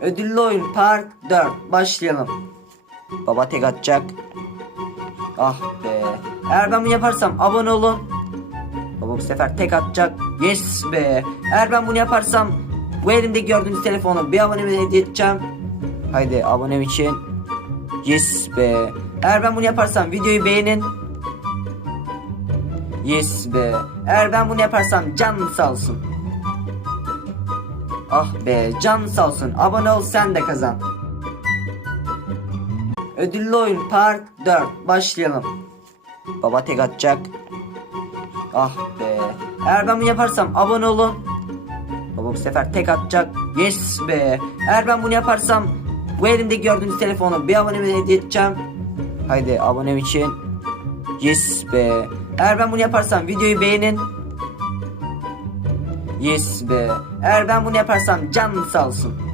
Ödüllü oyun part 4 başlayalım. Baba tek atacak. Ah be. Eğer ben bunu yaparsam abone olun. Baba bu sefer tek atacak. Yes be. Eğer ben bunu yaparsam bu elimde gördüğünüz telefonu bir aboneme hediye edeceğim. Haydi abonem için. Yes be. Eğer ben bunu yaparsam videoyu beğenin. Yes be. Eğer ben bunu yaparsam canın sağ olsun. Ah be canın sağ olsun. Abone ol sen de kazan. Ödüllü oyun part 4 başlayalım. Baba tek atacak. Ah be. Eğer ben bunu yaparsam abone olun. Baba bu sefer tek atacak. Yes be. Eğer ben bunu yaparsam bu elimde gördüğünüz telefonu bir aboneme hediye edeceğim. Haydi abonem için. Yes be. Eğer ben bunu yaparsam videoyu beğenin. Yes be. Eğer ben bunu yaparsam canın sağ olsun.